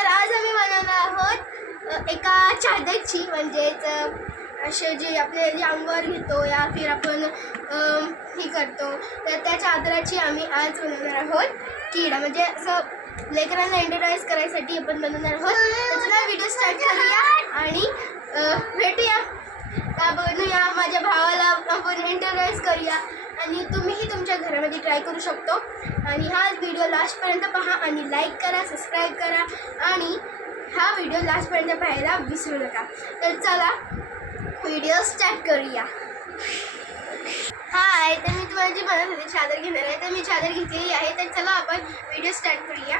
तर आज आम्ही बनवणार आहोत एका चादरची, म्हणजेच असे जे आपले जे अंगावर घेतो या फिर आपण हे करतो, तर त्या चादराची आम्ही आज बनवणार आहोत किडा. म्हणजे असं लेकरांना एंटरटेन करायसाठी आपण बनवणार आहोत. तर चला व्हिडिओ स्टार्ट करूया आणि भेटूया, का बनवूया, माझ्या भावाला आपण एंटरटेन करूया आणि तुम्हीही तुमच्या घरामध्ये ट्राय करू शकतो. आणि हा व्हिडिओ लास्टपर्यंत पहा आणि लाईक करा, सबस्क्राईब करा आणि हा व्हिडिओ लास्टपर्यंत पाहायला विसरू नका. तर चला व्हिडिओ स्टार्ट करूया. हाय, तर मी तुम्हाला जी बनवत होते चादर घेणार आहे, तर मी चादर घेतलेली आहे. तर चला आपण व्हिडिओ स्टार्ट करूया.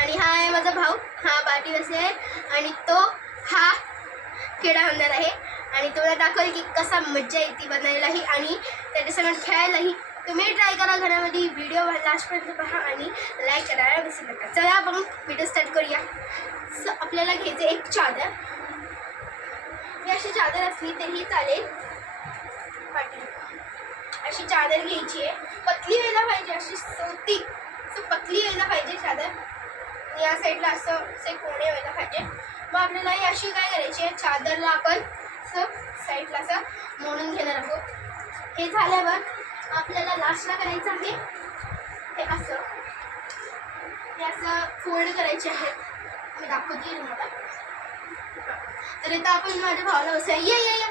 आणि हा आहे माझा भाऊ, हा पाठी बसले आहे आणि तो हा किडा होणार आहे आणि तुम्हाला दाखवेल की कसा मज्जा येते बनायलाही आणि त्याच्यासोबत खेळायलाही. तुम्ही ट्राय करा घरामध्ये, व्हिडिओ लास्टपर्यंत पहा आणि लाईक करायला विसरू नका. चला आपण व्हिडिओ स्टार्ट करूया. आपल्याला घ्यायचं एक चादर. ही अशी चादर असली तरीही चालेल. पाठी अशी चादर घ्यायची आहे, पतली व्हायला पाहिजे, अशी सोती पतली व्हायला पाहिजे चादर. या साईडला असे कोणे व्हायला पाहिजे. मग आपल्याला ही अशी काय करायची आहे, चादरला आपण असं साईडला असं मोडून घेणार आहोत. हे झाल्यावर आपल्याला लास्टला करायचं आहे हे असं फोल्ड करायचे आहे. मी दाखवते तुम्हाला. तर इथं आपण माझ्या भावाला बसूया. ये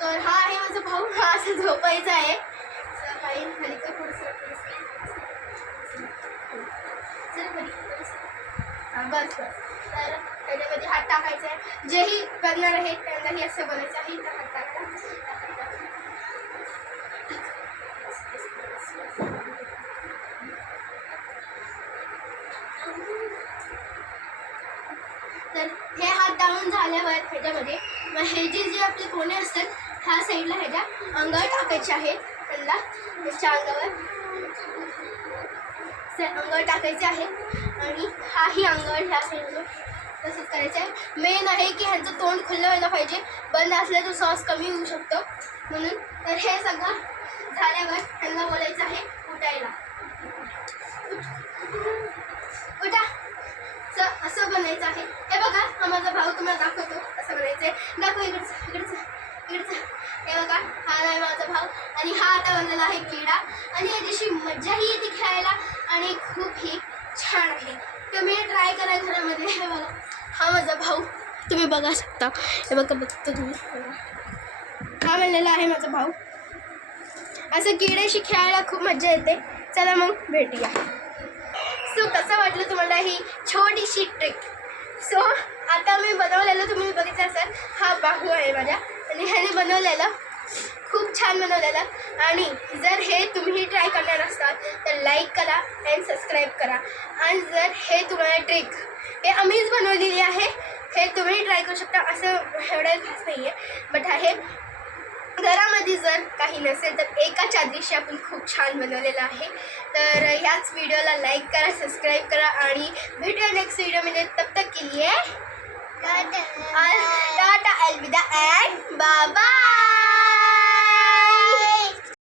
तर हा आहे माझा भाऊ, हा असं झोपायचा आहे. खाली तर बस. तर त्याच्यामध्ये हात टाकायचा आहे. जेही करणार आहे त्यांनाही असं बनायचं आहे. तर हात टाकायचा. तर हे हात डाऊन झाल्यावर ह्याच्यामध्ये मग हे जे आपले कोणे असतात ह्या साईडला ह्याच्या अंगावर टाकायचे आहेत. त्यांना त्याच्या अंगावर अंगावर टाकायचे आहे आणि हाही अंगावर ह्या साईडला तसंच करायचं आहे. मेन आहे की ह्यांचं तोंड खुलं व्हायला पाहिजे, बंद असलं तर सॉस कमी होऊ शकतो म्हणून. तर हे सगळं झाल्यावर त्यांना बोलायचं आहे उठायला. उठा, असं बनायचं आहे. हे बघा, हा माझा भाऊ तुम्हाला दाखवतो असं बनायचं आहे. दाखव इकडचं. हे बघा, हा आहे माझा भाऊ आणि हा आता बनलेला आहे किडा आणि याच्याशी मज्जाही येते खेळायला आणि खूपही छान आहे. तुम्ही ट्राय करा घरामध्ये. हे बघा, हा माझा भाऊ तुम्ही बघा शकता. हे बघतो तुम्ही, हा बनलेला आहे माझा भाऊ. असं किड्याशी खेळायला खूप मज्जा येते. चला मग भेटूया. कसं वाटलं तुम्हाला ही छोटीशी ट्रिक? आता मी बनवलेलं तुम्ही बघितलं असाल, हा भाऊ आहे माझ्या आणि ह्याने बनवलेलं खूप छान बनवलेलं. आणि जर हे तुम्ही ट्राय करणार असाल तर लाईक करा आणि सबस्क्राईब करा. आणि जर हे तुम्हाला ट्रिक हे आम्हीच बनवलेली आहे, हे तुम्ही ट्राय करू शकता. असं एवढं खास नाही आहे, बट आहे घरामध्ये जर काही नसेल तर एका चादरीशी आपण खूप छान बनवलेलं आहे. तर ह्याच व्हिडिओला लाईक करा, सबस्क्राईब करा आणि भेटूया नेक्स्ट व्हिडिओमध्ये. तब तक के लिए टाटा, अलविदा एंड बाय बाय.